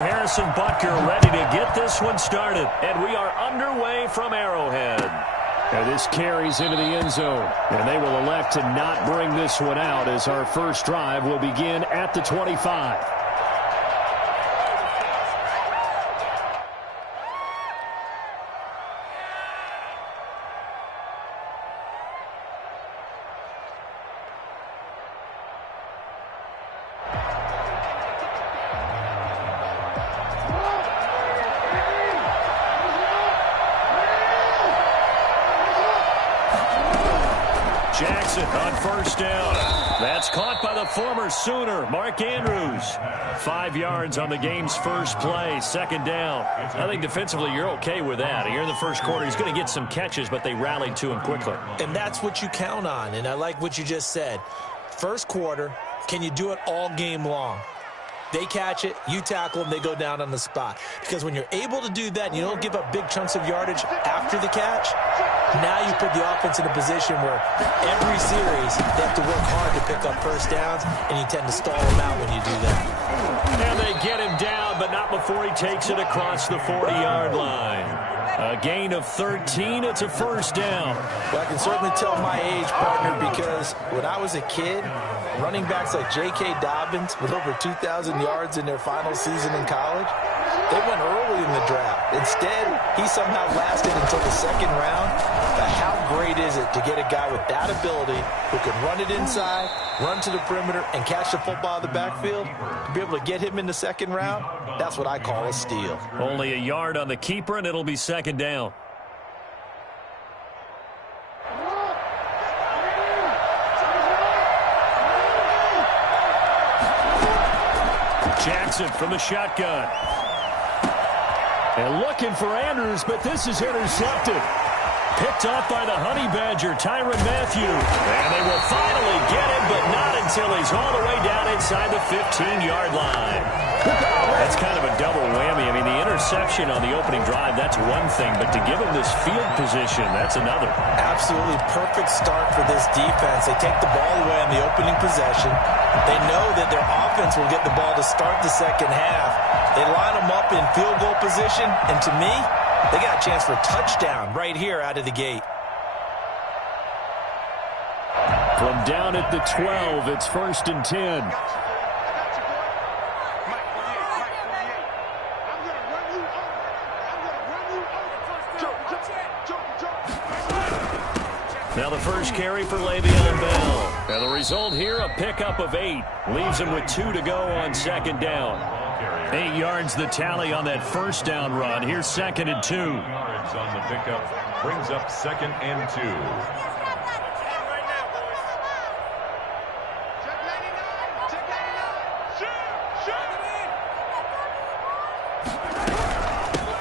Harrison Butker ready to get this one started. And we are underway from Arrowhead. And this carries into the end zone. And they will elect to not bring this one out as our first drive will begin at the 25. Jackson on first down. That's caught by the former Sooner, Mark Andrews. 5 yards on the game's first play, second down. I think defensively you're okay with that. Here in the first quarter, he's going to get some catches, but they rallied to him quickly. And that's what you count on, and I like what you just said. First quarter, can you do it all game long? They catch it, you tackle them, they go down on the spot. Because when you're able to do that and you don't give up big chunks of yardage after the catch, now you put the offense in a position where every series they have to work hard to pick up first downs, and you tend to stall them out when you do that. And they get him down, but not before he takes it across the 40-yard line. A gain of 13, it's a first down. Well, I can certainly tell my age, partner, because when I was a kid, running backs like J.K. Dobbins with over 2,000 yards in their final season in college, they went early in the draft. Instead, he somehow lasted until the second round. But how great is it to get a guy with that ability who can run it inside, run to the perimeter, and catch the football in the backfield? To be able to get him in the second round, that's what I call a steal. Only a yard on the keeper, and it'll be second down. Jackson from the shotgun. And looking for Andrews, but this is intercepted. Picked off by the Honey Badger, Tyrann Mathieu. And they will finally get him, but not until he's all the way down inside the 15-yard line. That's kind of a double whammy. I mean, the interception on the opening drive, that's one thing, but to give him this field position, that's another. Absolutely perfect start for this defense. They take the ball away on the opening possession. They know that their offense will get the ball to start the second half. They line them up in field goal position, and to me, they got a chance for a touchdown right here out of the gate. From down at the 12, it's 1st and 10. Now the first carry for Le'Veon Bell. And the result here, a pickup of 8. Leaves him with 2 to go on second down. 8 yards the tally on that first down run. Here's 2nd and 2. Yards on the pickup brings up 2nd and 2.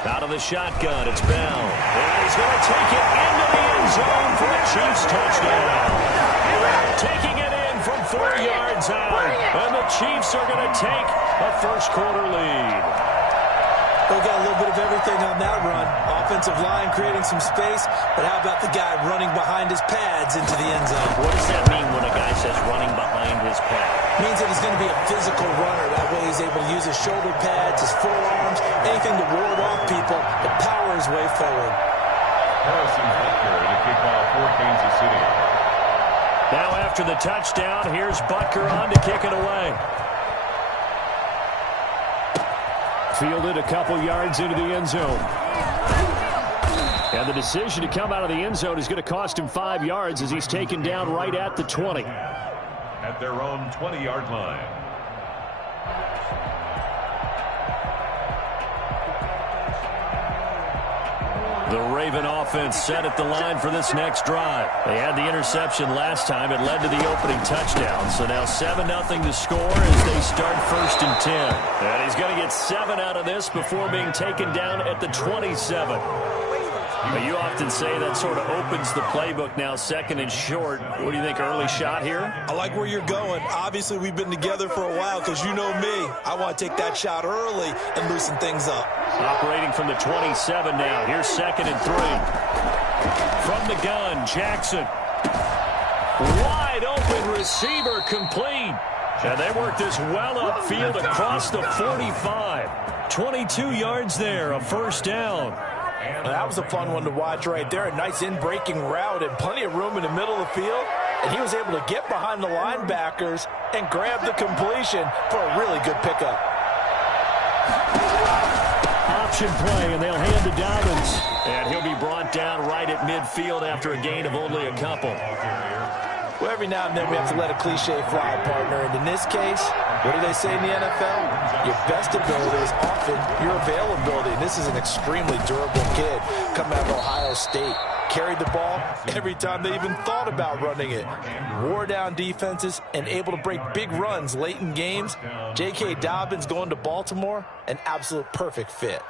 Out of the shotgun, it's Bell. And he's going to take it into the end zone for the Chiefs touchdown. Taking it in from 4 yards out. And the Chiefs are going to take a first quarter lead. They got a little bit of everything on that run. Offensive line creating some space, but how about the guy running behind his pads into the end zone? What does that mean when a guy says running behind his pad? Means that he's going to be a physical runner. That way he's able to use his shoulder pads, his forearms, anything to ward off people and power his way forward. Harrison Butker to kick off for Kansas City. Now after the touchdown, here's Butker on to kick it away. Fielded a couple yards into the end zone. And the decision to come out of the end zone is going to cost him 5 yards as he's taken down right at the 20. At their own 20-yard line. The Raven offense set at the line for this next drive. They had the interception last time. It led to the opening touchdown. So now 7-0 to score as they start 1st and 10. And he's going to get 7 out of this before being taken down at the 27. But you often say that sort of opens the playbook now, 2nd and short. What do you think, early shot here? I like where you're going. Obviously, we've been together for a while because you know me. I want to take that shot early and loosen things up. Operating from the 27 now. Here's 2nd and 3. From the gun, Jackson. Wide open receiver complete. And they work this well upfield across the 45. 22 yards there, a first down. That was a fun one to watch right there. A nice in-breaking route and plenty of room in the middle of the field. And he was able to get behind the linebackers and grab the completion for a really good pickup. Option play, and they'll hand to Dobbins. And he'll be brought down right at midfield after a gain of only a couple. Well, every now and then we have to let a cliche fly, partner. And in this case, what do they say in the NFL? Your best ability is often your availability. And this is an extremely durable kid coming out of Ohio State. Carried the ball every time they even thought about running it. Wore down defenses and able to break big runs late in games. J.K. Dobbins going to Baltimore, an absolute perfect fit.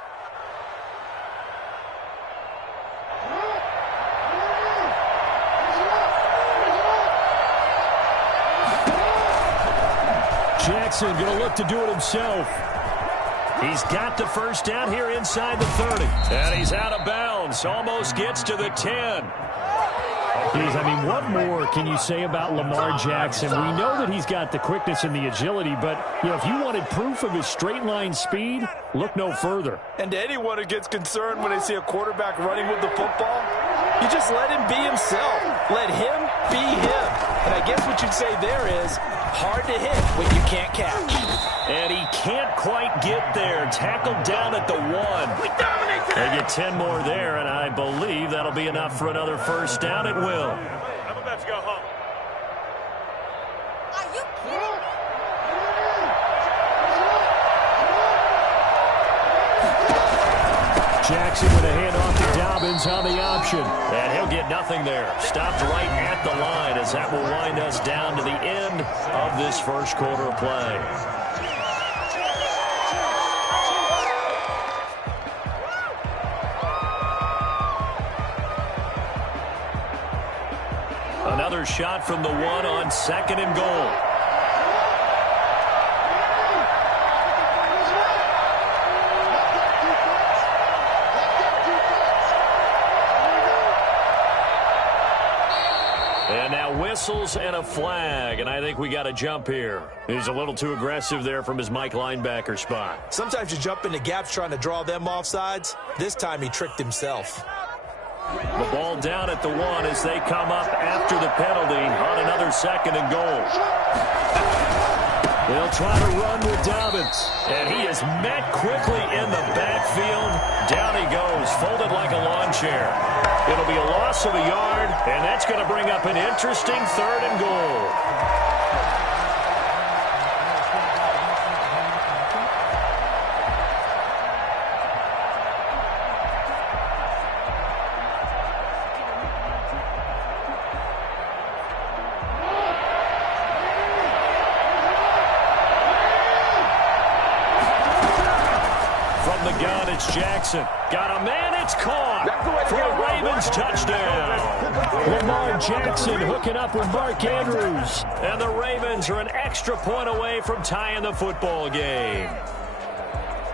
Jackson going to look to do it himself. He's got the first down here inside the 30. And he's out of bounds. Almost gets to the 10. Geez, I mean, what more can you say about Lamar Jackson? We know that he's got the quickness and the agility, but, you know, if you wanted proof of his straight-line speed, look no further. And to anyone who gets concerned when they see a quarterback running with the football, you just let him be himself. Let him be him. And I guess what you'd say there is hard to hit when you can't catch. And he can't quite get there. Tackled down at the 1. We dominate today. They get 10 more there, and I believe that'll be enough for another first down. It will. I'm about to go home. Are you kidding me? Jackson with a handoff to Dobbins on the option. And he'll get nothing there. Stopped right at the line as that will wind us down to the end of this first quarter of play. Another shot from the 1 on 2nd and goal. And now whistles and a flag, and I think we got to jump here. He's a little too aggressive there from his Mike linebacker spot. Sometimes you jump into gaps trying to draw them off sides. This time he tricked himself. The ball down at the 1 as they come up after the penalty on another 2nd and goal. They'll try to run with Dobbins. And he is met quickly in the backfield. Down he goes, folded like a lawn chair. It'll be a loss of a yard, and that's going to bring up an interesting 3rd and goal. Jackson got a man, it's caught for a Ravens touchdown. Lamar Jackson hooking up with Mark Andrews. And the Ravens are an extra point away from tying the football game.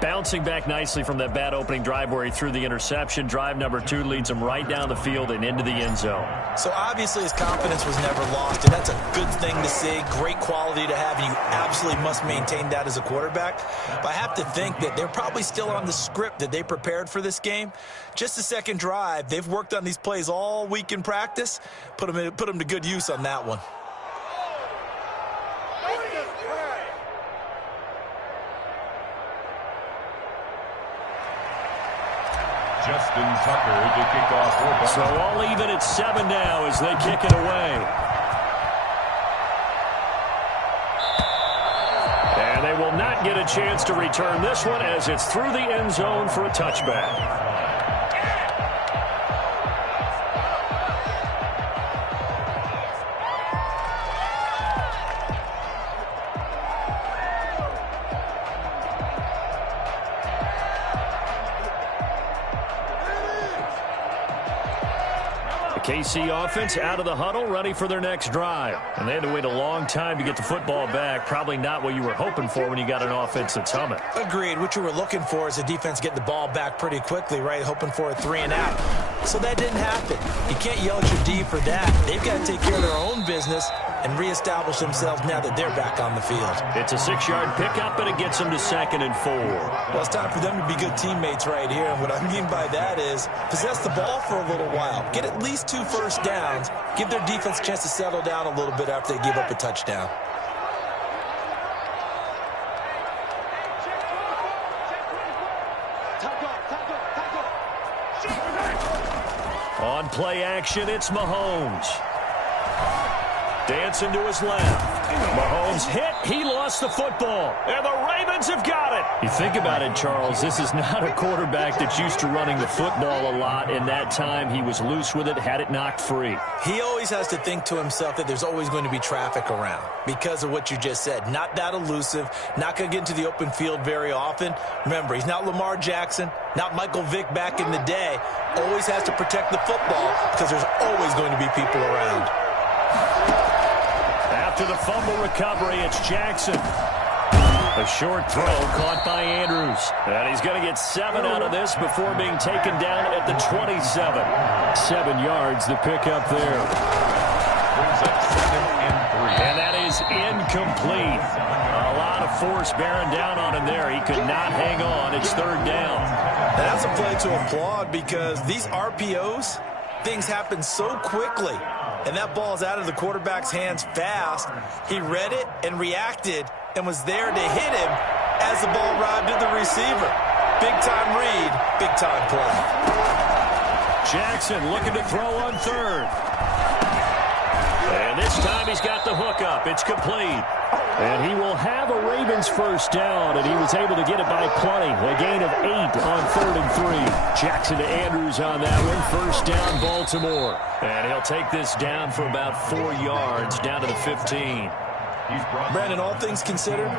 Bouncing back nicely from that bad opening drive where he threw the interception. Drive number 2 leads him right down the field and into the end zone. So obviously his confidence was never lost, and that's a good thing to see. Great quality to have, and you absolutely must maintain that as a quarterback. But I have to think that they're probably still on the script that they prepared for this game. Just the second drive, they've worked on these plays all week in practice. Put them to good use on that one. Justin Tucker to kick off. So all even at 7 now as they kick it away. And they will not get a chance to return this one as it's through the end zone for a touchback. KC offense out of the huddle, ready for their next drive. And they had to wait a long time to get the football back. Probably not what you were hoping for when you got an offense that's humming. Agreed. What you were looking for is the defense getting the ball back pretty quickly, right? Hoping for a 3 and out. So that didn't happen. You can't yell at your D for that. They've got to take care of their own business and reestablish themselves now that they're back on the field. It's a 6-yard pickup, and it gets them to 2nd and 4. Well, it's time for them to be good teammates right here. And what I mean by that is possess the ball for a little while. Get at least 2 first downs. Give their defense a chance to settle down a little bit after they give up a touchdown. On play action, it's Mahomes. Dancing to his left. Mahomes hit. He lost the football. And the Ravens have got it. You think about it, Charles, this is not a quarterback that's used to running the football a lot. In that time, he was loose with it, had it knocked free. He always has to think to himself that there's always going to be traffic around because of what you just said. Not that elusive, not going to get into the open field very often. Remember, he's not Lamar Jackson, not Michael Vick back in the day. Always has to protect the football because there's always going to be people around. After the fumble recovery, it's Jackson. A short throw caught by Andrews. And he's going to get 7 out of this before being taken down at the 27. 7 yards, the pickup there. Brings up 2nd and 3. And that is incomplete. A lot of force bearing down on him there. He could not hang on. It's 3rd down. And that's a play to applaud because these RPOs, things happen so quickly. And that ball's out of the quarterback's hands fast. He read it and reacted and was there to hit him as the ball arrived at the receiver. Big-time read, big-time play. Jackson looking to throw on 3rd. And this time he's got the hook up. It's complete. And he will have a Ravens first down, and he was able to get it by plenty. A gain of 8 on 3rd and 3. Jackson to Andrews on that one. First down, Baltimore. And he'll take this down for about 4 yards, down to the 15. Brandon, all things considered,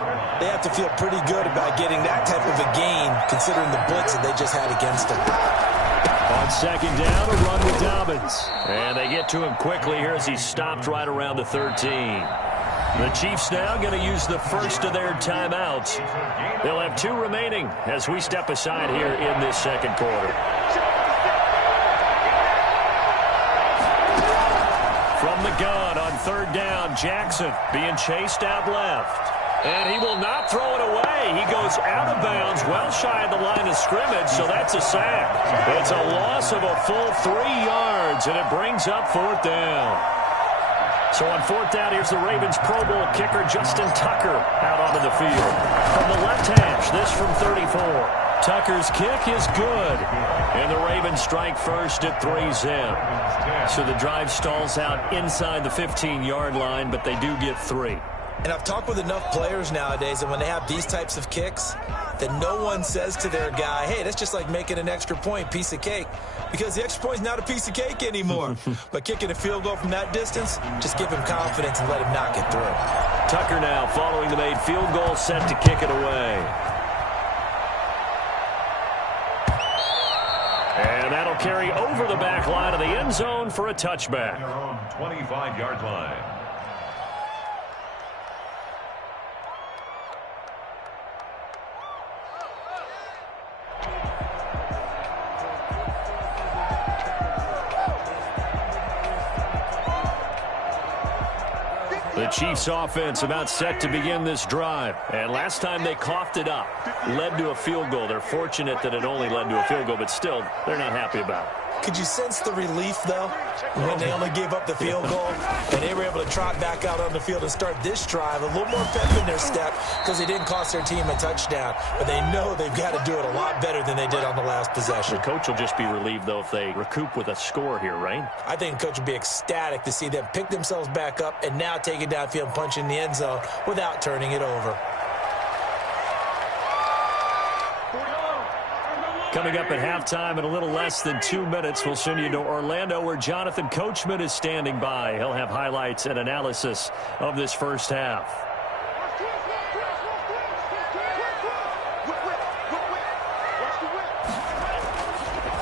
they have to feel pretty good about getting that type of a gain, considering the blitz that they just had against them. On 2nd down, a run with Dobbins. And they get to him quickly here as he stopped right around the 13. The Chiefs now going to use the first of their timeouts. They'll have 2 remaining as we step aside here in this 2nd quarter. From the gun on 3rd down, Jackson being chased out left. And he will not throw it away. He goes out of bounds, well shy of the line of scrimmage, so that's a sack. It's a loss of a full 3 yards, and it brings up 4th down. So on 4th down, here's the Ravens Pro Bowl kicker, Justin Tucker, out onto the field. From the left hash, this from 34. Tucker's kick is good. And the Ravens strike first at 3-zip. So the drive stalls out inside the 15-yard line, but they do get 3. And I've talked with enough players nowadays that when they have these types of kicks, that no one says to their guy, hey, that's just like making an extra point, piece of cake. Because the extra point is not a piece of cake anymore. But kicking a field goal from that distance, just give him confidence and let him knock it through. Tucker now following the made field goal, set to kick it away. And that'll carry over the back line of the end zone for a touchback. 25-yard line. The Chiefs offense about set to begin this drive. And last time they coughed it up, led to a field goal. They're fortunate that it only led to a field goal, but still, they're not happy about it. Could you sense the relief, though, when they only gave up the field goal and they were able to trot back out on the field and start this drive? A little more pep in their step because they didn't cost their team a touchdown, but they know they've got to do it a lot better than they did on the last possession. The coach will just be relieved, though, if they recoup with a score here, right? I think the coach will be ecstatic to see them pick themselves back up and now take it downfield and punch in the end zone without turning it over. Coming up at halftime in a little less than 2 minutes, we'll send you to Orlando where Jonathan Coachman is standing by. He'll have highlights and analysis of this first half.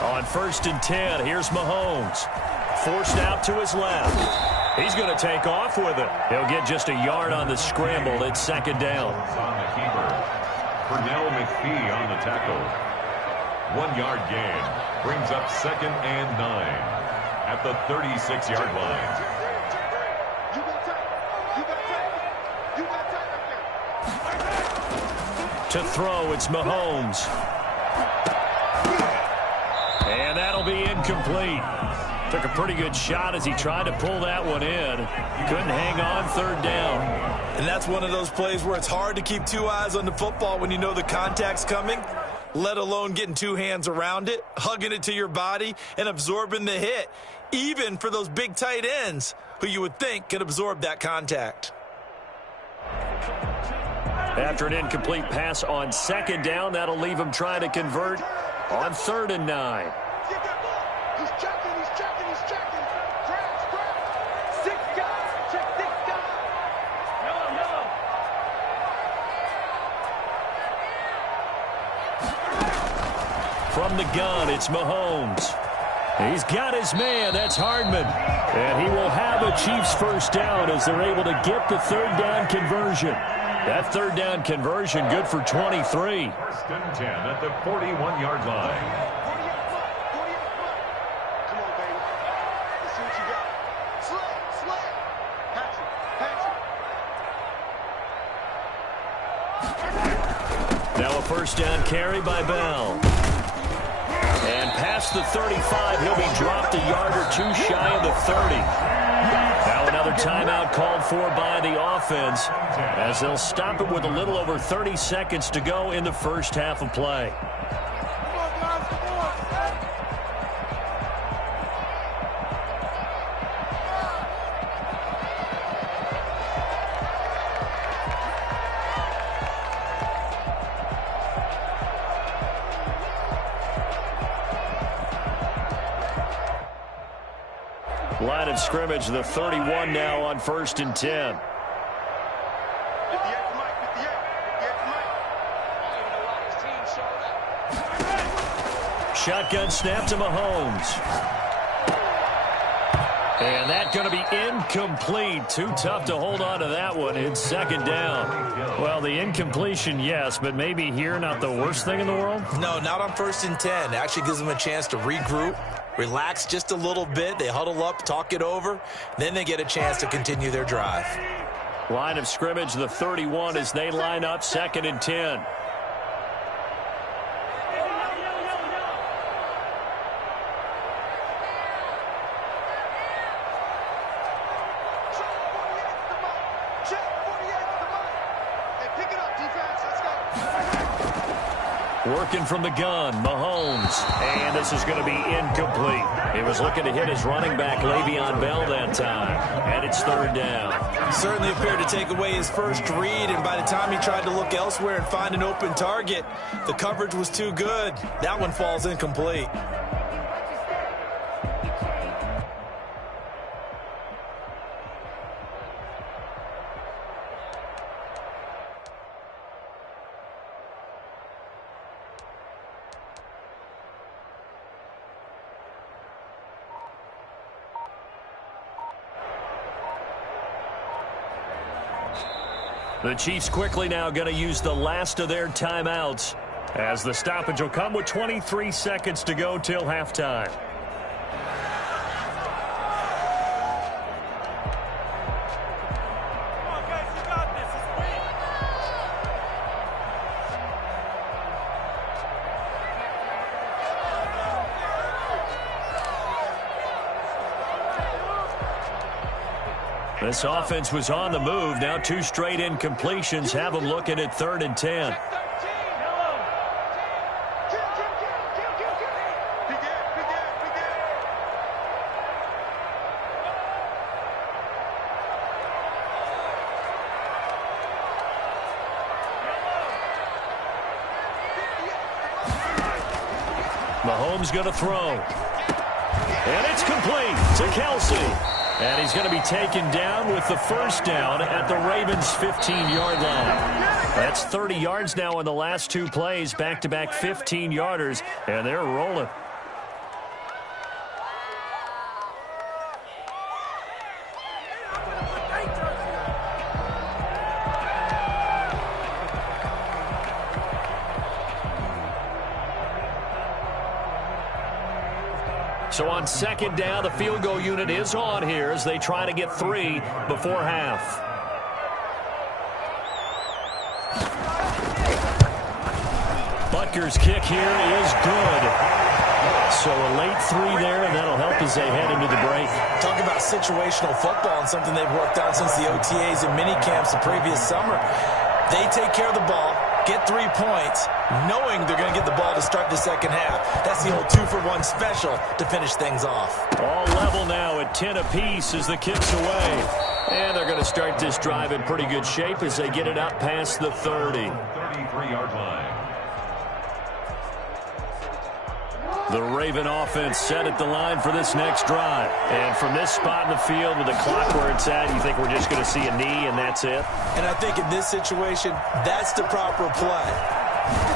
On 1st and 10, here's Mahomes. Forced out to his left. He's going to take off with it. He'll get just a yard on the scramble. It's 2nd down. On the keeper. Pernell McPhee on the tackle. 1-yard gain brings up 2nd and 9 at the 36-yard line. To throw, it's Mahomes. And that'll be incomplete. Took a pretty good shot as he tried to pull that one in. Couldn't hang on third down. And that's one of those plays where it's hard to keep two eyes on the football when you know the contact's coming, let alone getting two hands around it, hugging it to your body, and absorbing the hit, even for those big tight ends who you would think could absorb that contact. After an incomplete pass on second down, that'll leave him trying to convert on 3rd and 9. He's checking. Grab. 6 guys. Check 6 guys. No. From the gun, it's Mahomes. He's got his man. That's Hardman. And he will have a Chiefs first down as they're able to get the 3rd down conversion. That 3rd down conversion good for 23. 1st and 10 at the 41-yard line. Now a first down carry by Bell. And past the 35, he'll be dropped a yard or two shy of the 30. Now another timeout called for by the offense as they'll stop it with a little over 30 seconds to go in the first half of play. Line of scrimmage, the 31 now on 1st and 10. Shotgun snap to Mahomes. And that's going to be incomplete. Too tough to hold on to that one. It's 2nd down. Well, the incompletion, yes, but maybe here not the worst thing in the world? No, not on 1st and 10. It actually gives them a chance to regroup, relax just a little bit. They huddle up, talk it over. Then they get a chance to continue their drive. Line of scrimmage, the 31 as they line up 2nd and 10. Working from the gun, Mahomes. And this is going to be incomplete. He was looking to hit his running back, Le'Veon Bell, that time. And it's 3rd down. Certainly appeared to take away his first read, and by the time he tried to look elsewhere and find an open target, the coverage was too good. That one falls incomplete. The Chiefs quickly now going to use the last of their timeouts as the stoppage will come with 23 seconds to go till halftime. This offense was on the move. Now 2 straight incompletions have them looking at 3rd and 10. Mahomes going to throw. And it's complete to Kelsey. And he's going to be taken down with the first down at the Ravens' 15-yard line. That's 30 yards now in the last 2 plays, back-to-back 15-yarders, and they're rolling. So on 2nd down, the field goal unit is on here as they try to get 3 before half. Packers kick here is good. So a late 3 there, and that'll help as they head into the break. Talk about situational football and something they've worked on since the OTAs and mini camps the previous summer. They take care of the ball, get 3 points, knowing they're going to get the ball to start the second half. That's the old 2-for-1 special to finish things off. All level now at 10 apiece as the kick's away. And they're going to start this drive in pretty good shape as they get it up past the 30. 33-yard line. The Raven offense set at the line for this next drive. And from this spot in the field with the clock where it's at, you think we're just going to see a knee and that's it? And I think in this situation, that's the proper play.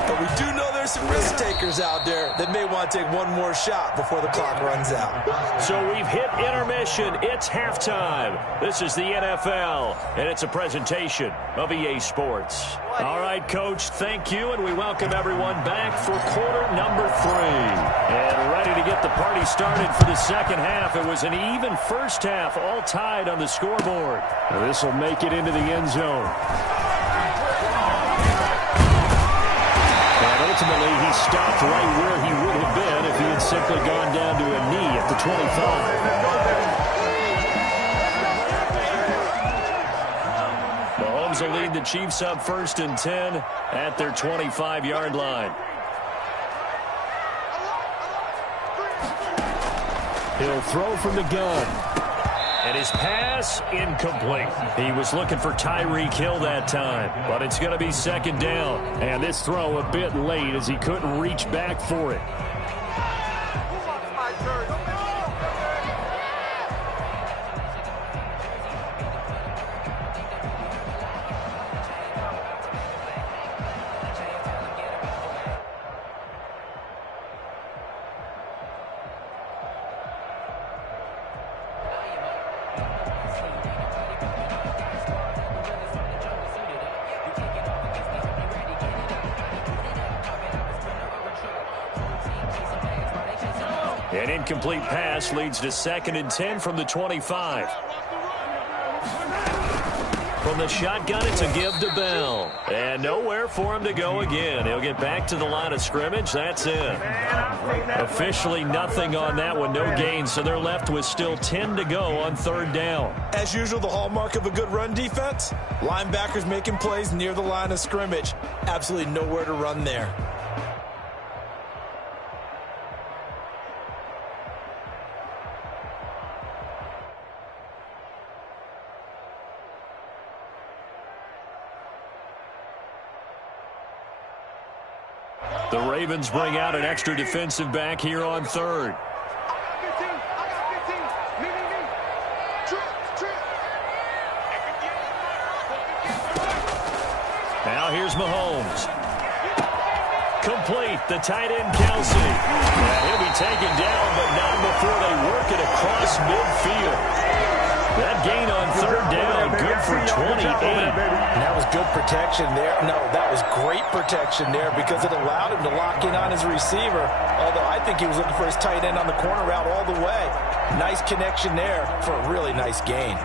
But we do know there's some risk takers out there that may want to take one more shot before the clock runs out. So we've hit intermission. It's halftime. This is the NFL, and it's a presentation of EA Sports. All right, Coach, thank you, and we welcome everyone back for quarter number 3. And ready to get the party started for the second half. It was an even first half, all tied on the scoreboard. This will make it into the end zone. And ultimately, he stopped right where he would have been if he had simply gone down to a knee at the 25. Mahomes will lead the Chiefs up 1st and 10 at their 25-yard line. He'll throw from the gun. And his pass, incomplete. He was looking for Tyreek Hill that time, but it's going to be 2nd down. And this throw a bit late as he couldn't reach back for it. An incomplete pass leads to 2nd and 10 from the 25. From the shotgun, it's a give to Bell. And nowhere for him to go again. He'll get back to the line of scrimmage. That's it. Officially nothing on that one. No gain. So they're left with still 10 to go on 3rd down. As usual, the hallmark of a good run defense, linebackers making plays near the line of scrimmage. Absolutely nowhere to run there. The Ravens bring out an extra defensive back here on 3rd. Now here's Mahomes. Complete, the tight end Kelsey. And he'll be taken down, but not before they work it across midfield. That gain on 3rd down, good for 28. And that was good protection there. No, that was great protection there because it allowed him to lock in on his receiver. Although I think he was looking for his tight end on the corner route all the way. Nice connection there for a really nice gain.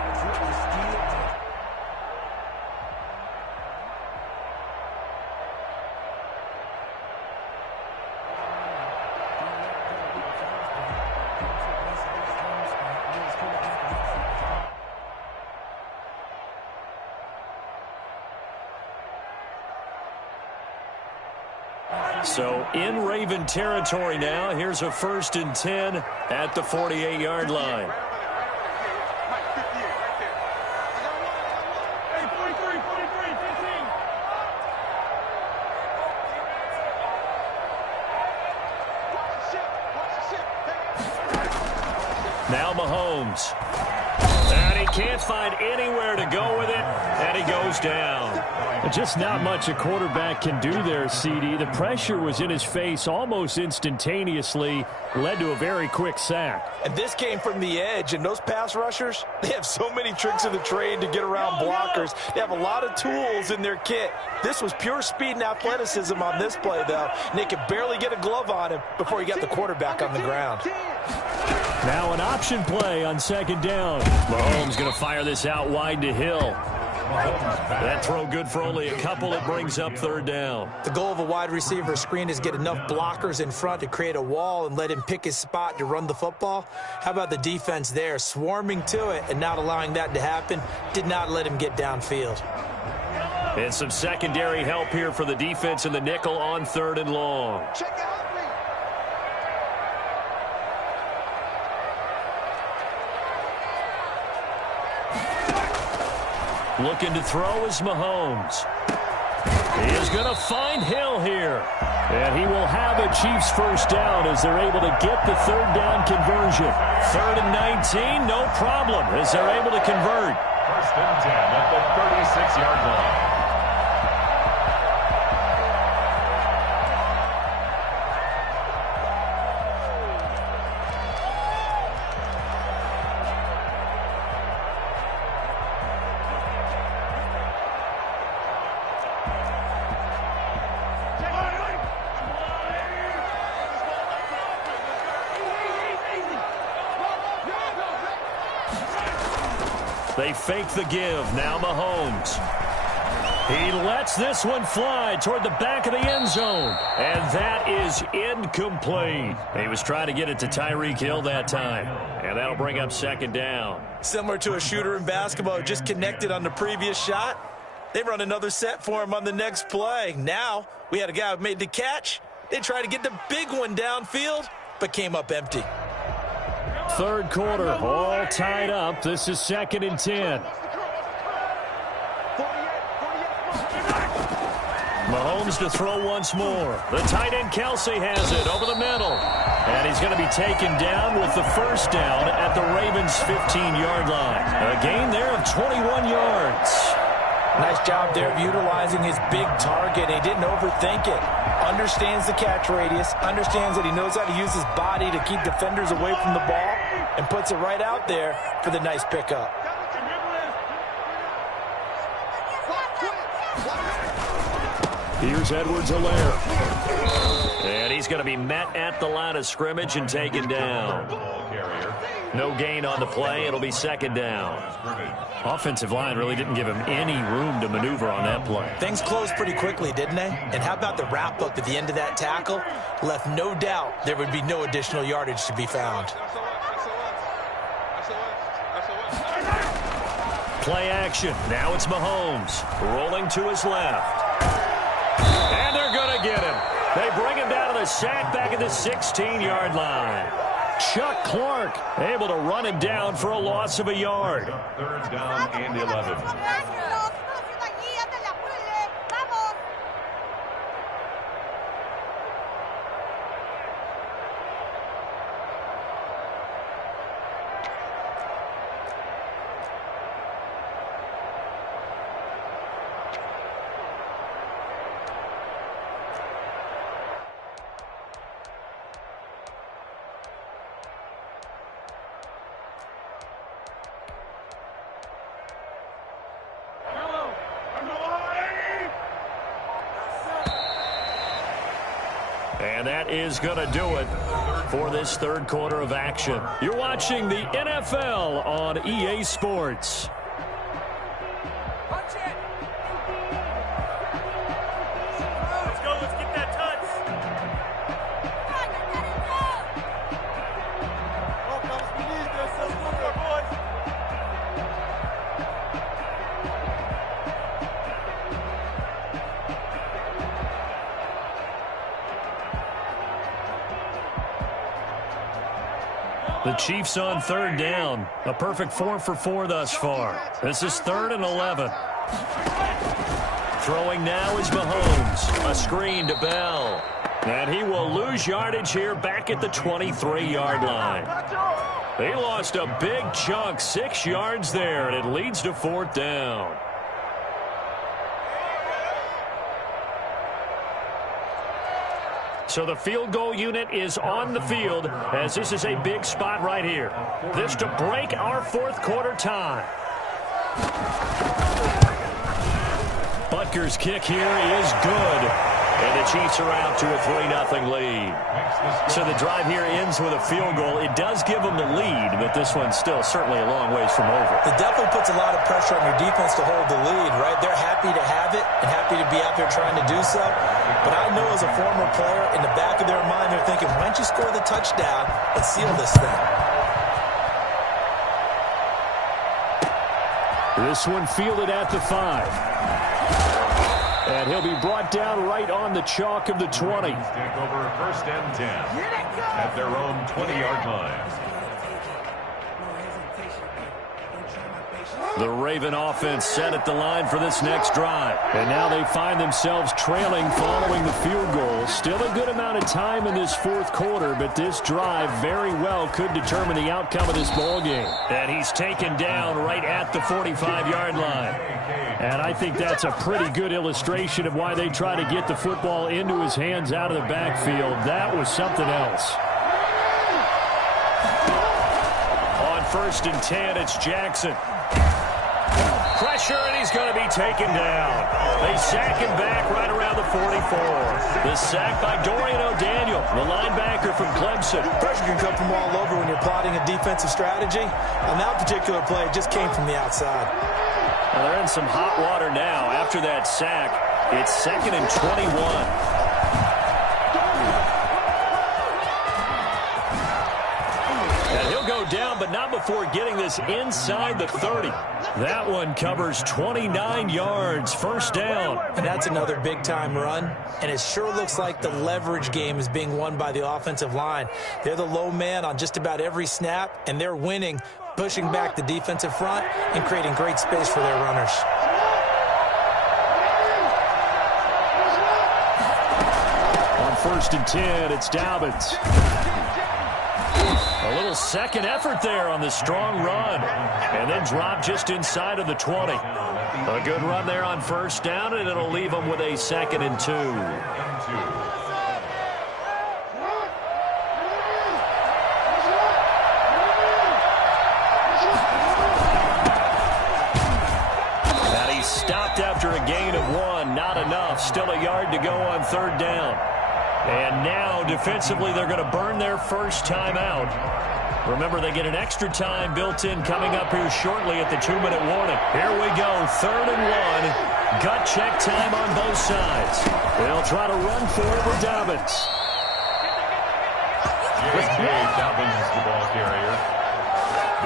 So in Raven territory now, here's a 1st and 10 at the 48-yard line. Now Mahomes. And he can't find anywhere to go with it, and he goes down. Just not much a quarterback can do there, CD. The pressure was in his face almost instantaneously, led to a very quick sack. And this came from the edge, and those pass rushers, they have so many tricks of the trade to get around blockers. They have a lot of tools in their kit. This was pure speed and athleticism on this play, though. And they could barely get a glove on him before he got the quarterback on the ground. Now an option play on 2nd down. Mahomes going to fire this out wide to Hill. That throw good for only a couple. It brings up third down. The goal of a wide receiver screen is get enough blockers in front to create a wall and let him pick his spot to run the football. How about the defense there, swarming to it and not allowing that to happen? Did not let him get downfield. And some secondary help here for the defense in the nickel on third and long. Looking to throw is Mahomes. He is going to find Hill here. And he will have a Chiefs first down as they're able to get the third down conversion. 3rd and 19, no problem as they're able to convert. 1st and 10 at the 36-yard line. They fake the give. Now Mahomes. He lets this one fly toward the back of the end zone. And that is incomplete. He was trying to get it to Tyreek Hill that time. And that'll bring up 2nd down. Similar to a shooter in basketball who just connected on the previous shot. They run another set for him on the next play. Now we had a guy who made the catch. They tried to get the big one downfield, but came up empty. Third quarter, all tied up. This is 2nd and 10. Mahomes to throw once more. The tight end Kelsey has it over the middle. And he's going to be taken down with the first down at the Ravens' 15-yard line. A gain there of 21 yards. Nice job there of utilizing his big target. He didn't overthink it. Understands the catch radius. Understands that he knows how to use his body to keep defenders away from the ball. And puts it right out there for the nice pickup. Here's Edwards-Helaire. And he's going to be met at the line of scrimmage and taken down. No gain on the play. It'll be 2nd down. Offensive line really didn't give him any room to maneuver on that play. Things closed pretty quickly, didn't they? And how about the wrap-up at the end of that tackle? Left no doubt there would be no additional yardage to be found. Play action. Now it's Mahomes rolling to his left. And they're going to get him. They bring him down to the sack back at the 16-yard line. Chuck Clark able to run him down for a loss of a yard. 3rd down and 11. And that is going to do it for this third quarter of action. You're watching the NFL on EA Sports. Let's go. Let's get that touch. Come on, fellas. We need this. Let's go for it, boys. The Chiefs on 3rd down. A perfect 4 for 4 thus far. This is 3rd and 11. Throwing now is Mahomes. A screen to Bell. And he will lose yardage here back at the 23-yard line. They lost a big chunk, 6 yards there, and it leads to 4th down. So the field goal unit is on the field as this is a big spot right here. This to break our 4th quarter tie. Butker's kick here is good. And the Chiefs are out to a 3-0 lead. So the drive here ends with a field goal. It does give them the lead, but this one's still certainly a long ways from over. It definitely puts a lot of pressure on your defense to hold the lead, right? They're happy to have it and happy to be out there trying to do so. But I know as a former player, in the back of their mind, they're thinking, why don't you score the touchdown and seal this thing? This one fielded at the 5. And he'll be brought down right on the chalk of the 20. Take over 1st and 10 at their own 20-yard line. The Raven offense set at the line for this next drive. And now they find themselves trailing following the field goal. Still a good amount of time in this fourth quarter, but this drive very well could determine the outcome of this ball game. And he's taken down right at the 45-yard line. And I think that's a pretty good illustration of why they try to get the football into his hands out of the backfield. That was something else. On 1st and 10, it's Jackson. Pressure, and he's going to be taken down. They sack him back right around the 44. The sack by Dorian O'Daniel, the linebacker from Clemson. Pressure can come from all over when you're plotting a defensive strategy. On that particular play, it just came from the outside. Well, they're in some hot water now. After that sack, it's 2nd and 21. Down, but not before getting this inside the 30. That one covers 29 yards, 1st down. And that's another big-time run, and it sure looks like the leverage game is being won by the offensive line. They're the low man on just about every snap, and they're winning, pushing back the defensive front and creating great space for their runners. On 1st and 10, it's Dobbins. A little second effort there on the strong run. And then drop just inside of the 20. A good run there on 1st down, and it'll leave them with a 2nd and 2. And he's stopped after a gain of 1. Not enough. Still a yard to go on 3rd down. And now, defensively, they're going to burn their first time out. Remember, they get an extra time built in coming up here shortly at the 2-minute warning. Here we go, 3rd and 1. Gut check time on both sides. They'll try to run for it with Dobbins. J.K. Dobbins is the ball carrier.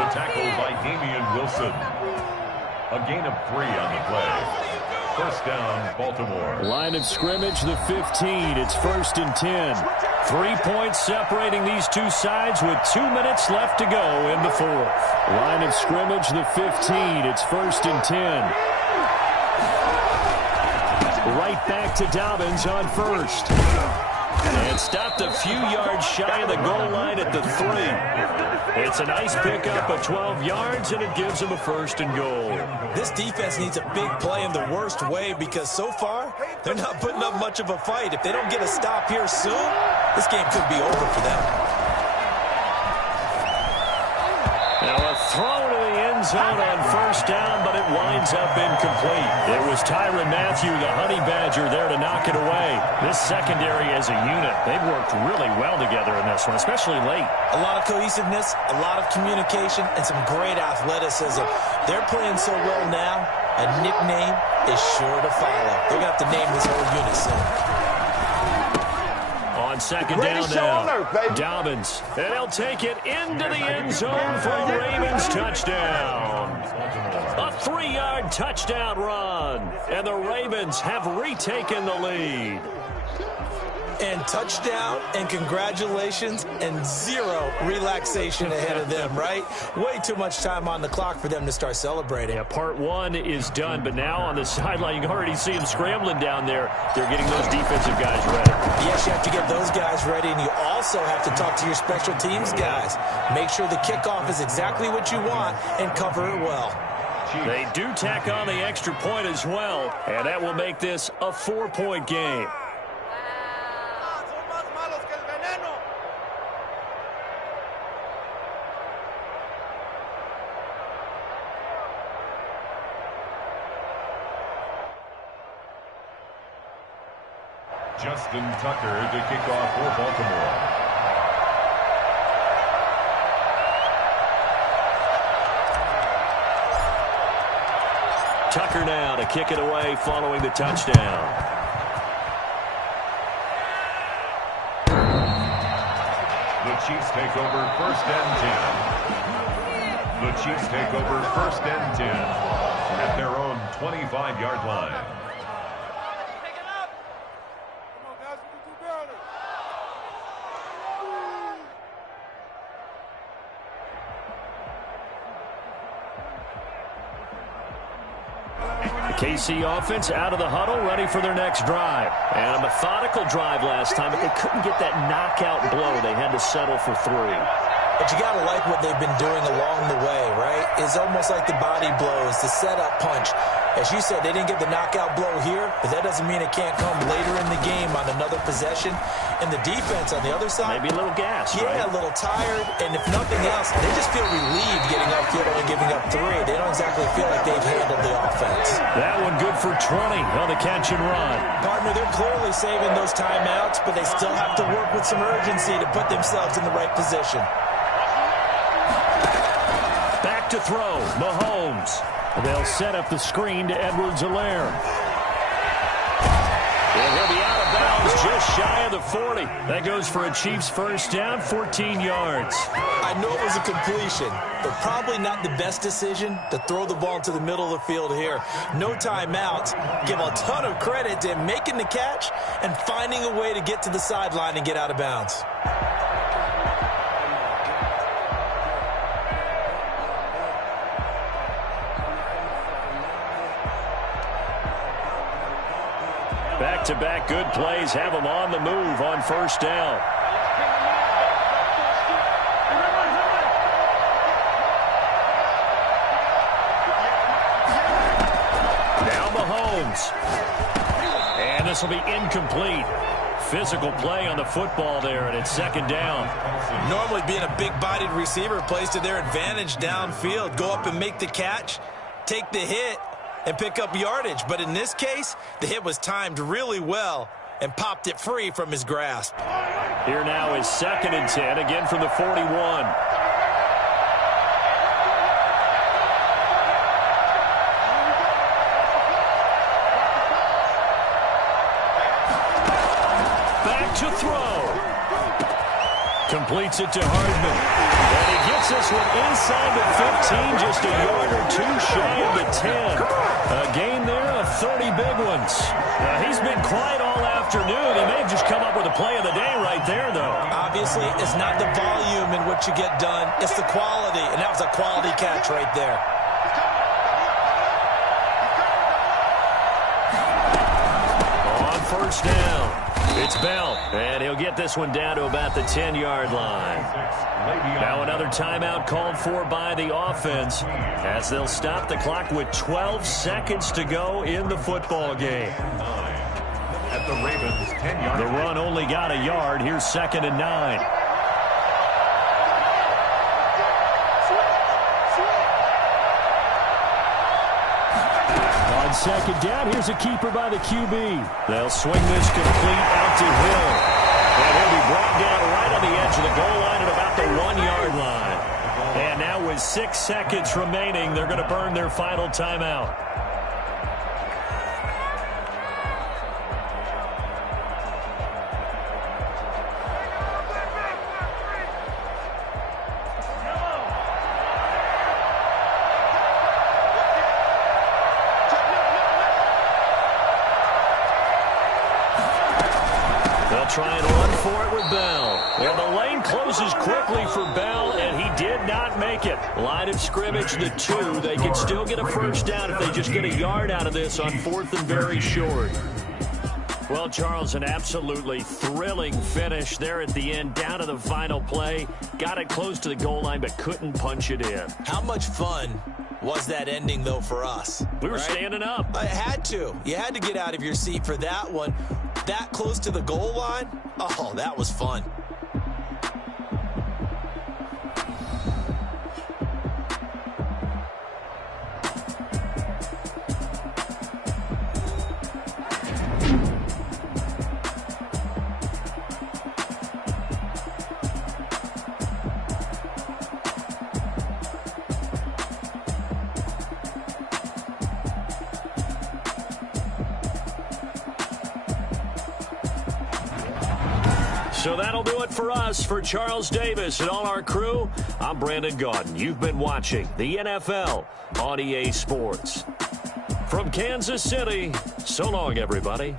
The tackle by Damian Wilson. A gain of 3 on the play. 1st down, Baltimore. Line of scrimmage, the 15. It's 1st and 10. 3 points separating these two sides with 2 minutes left to go in the 4th. Line of scrimmage, the 15. It's 1st and 10. Right back to Dobbins on 1st. And stopped a few yards shy of the goal line at the 3. It's a nice pickup of 12 yards, and it gives them a 1st and goal. This defense needs a big play in the worst way because so far, they're not putting up much of a fight. If they don't get a stop here soon, this game could be over for them. Now a throw to the end zone on 1st down, but it winds up incomplete. It was Tyrann Mathieu, the Honey Badger, there to knock it away. This secondary as a unit, they've worked really well together in this one, especially late. A lot of cohesiveness, a lot of communication, and some great athleticism. They're playing so well now, a nickname is sure to follow. They're going to have to name this whole unit soon. On 2nd down now, Dobbins, and he'll take it into the end zone for a Ravens touchdown. A 3-yard touchdown run, and the Ravens have retaken the lead. And touchdown, and congratulations, and 0 relaxation ahead of them, right? Way too much time on the clock for them to start celebrating. Yeah, part 1 is done, but now on the sideline, you can already see them scrambling down there. They're getting those defensive guys ready. Yes, you have to get those guys ready, and you also have to talk to your special teams guys. Make sure the kickoff is exactly what you want and cover it well. They do tack on the extra point as well, and that will make this a 4-point game. Justin Tucker to kick off for Baltimore. Tucker now to kick it away following the touchdown. The Chiefs take over 1st and 10. The Chiefs take over 1st and 10 at their own 25-yard line. KC offense out of the huddle, ready for their next drive. And a methodical drive last time, but they couldn't get that knockout blow. They had to settle for 3. But you got to like what they've been doing along the way, right? It's almost like the body blows, the setup punch. As you said, they didn't get the knockout blow here, but that doesn't mean it can't come later in the game on another possession. And the defense on the other side, maybe a little gas, yeah, right? A little tired. And if nothing else, they just feel relieved getting upfield and giving up 3. They don't exactly feel like they've handled the offense. That one good for 20 on the catch and run. Partner, they're clearly saving those timeouts, but they still have to work with some urgency to put themselves in the right position. Back to throw, Mahomes. They'll set up the screen to Edwards-Helaire. And he'll be out of bounds just shy of the 40. That goes for a Chiefs first down, 14 yards. I know it was a completion, but probably not the best decision to throw the ball into the middle of the field here. No timeouts. Give a ton of credit to him making the catch and finding a way to get to the sideline and get out of bounds. Back-to-back good plays have them on the move on first down. Now Mahomes. And this will be incomplete. Physical play on the football there, and it's 2nd down. Normally being a big-bodied receiver plays to their advantage downfield. Go up and make the catch, take the hit, and pick up yardage. But in this case, the hit was timed really well and popped it free from his grasp. Here now is 2nd and 10, again from the 41. Back to throw. Completes it to Hardman. And he gets this one inside the 15, just a yard or 2 shy of the 10. A gain there of 30 big ones. He's been quiet all afternoon. He may have just come up with a play of the day right there, though. Obviously, it's not the volume in what you get done. It's the quality, and that was a quality catch right there. On first down, it's Bell, and he'll get this one down to about the 10-yard line. Now another timeout called for by the offense as they'll stop the clock with 12 seconds to go in the football game. At the Ravens' 10-yard The run only got a yard. Here's 2nd and 9. On 2nd down, here's a keeper by the QB. They'll swing this complete out to Hill. And he'll be brought down right on the edge of the goal line at about the 1-yard line. And now with 6 seconds remaining, they're going to burn their final timeout. Try and run for it with Bell. And the lane closes quickly for Bell, and he did not make it. Line of scrimmage, the 2. They can still get a first down if they just get a yard out of this on 4th and very short. Well, Charles, an absolutely thrilling finish there at the end, down to the final play. Got it close to the goal line, but couldn't punch it in. How much fun was that ending, though, for us? We were standing up. I had to. You had to get out of your seat for that one. That close to the goal line? Oh, that was fun. So that'll do it for us. For Charles Davis and all our crew, I'm Brandon Gaudin. You've been watching the NFL on EA Sports. From Kansas City, so long, everybody.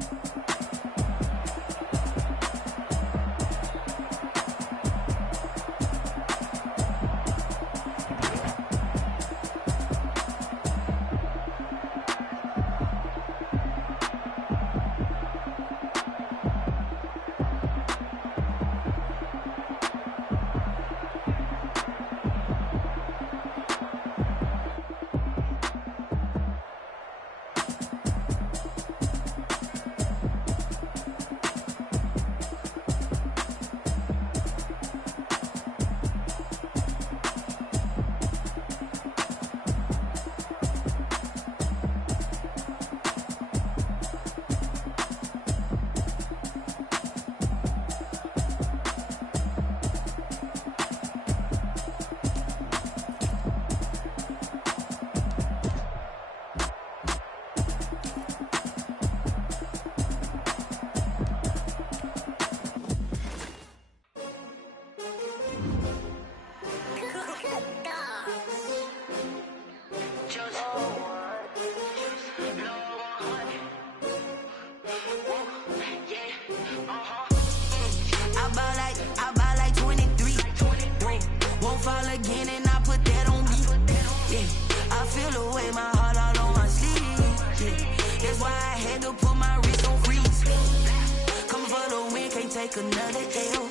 Another L.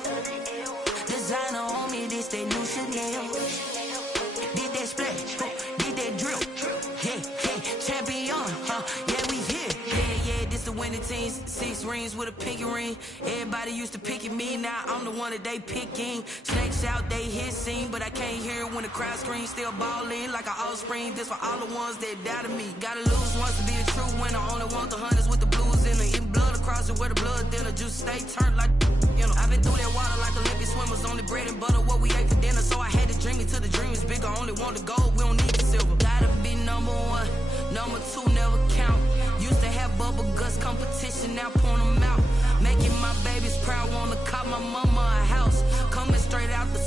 Designer on me, this that new Chanel. Did that splash, did that drill. Yeah, champion, yeah, we here. Yeah, this the winning team. 6 rings with a pinky ring. Everybody used to pick at me, now I'm the one that they picking. Snakes out, they hit scene, but I can't hear it when the crowd screams. Still ballin' like an offspring. This for all the ones that doubted me. Gotta lose once to be a true winner. Only want the hunters with the blues in it. In blood across it where the blood thinner. Just stay turned like, you know. I've been through that water like Olympic swimmers. Only bread and butter what we ate for dinner. So I had to dream it till the dream is bigger. Only want the gold, we don't need the silver. Gotta be number 1, number 2 never count. Used to have bubble guts competition, now point them out. Making my babies proud, wanna call my mama a house. Coming straight out the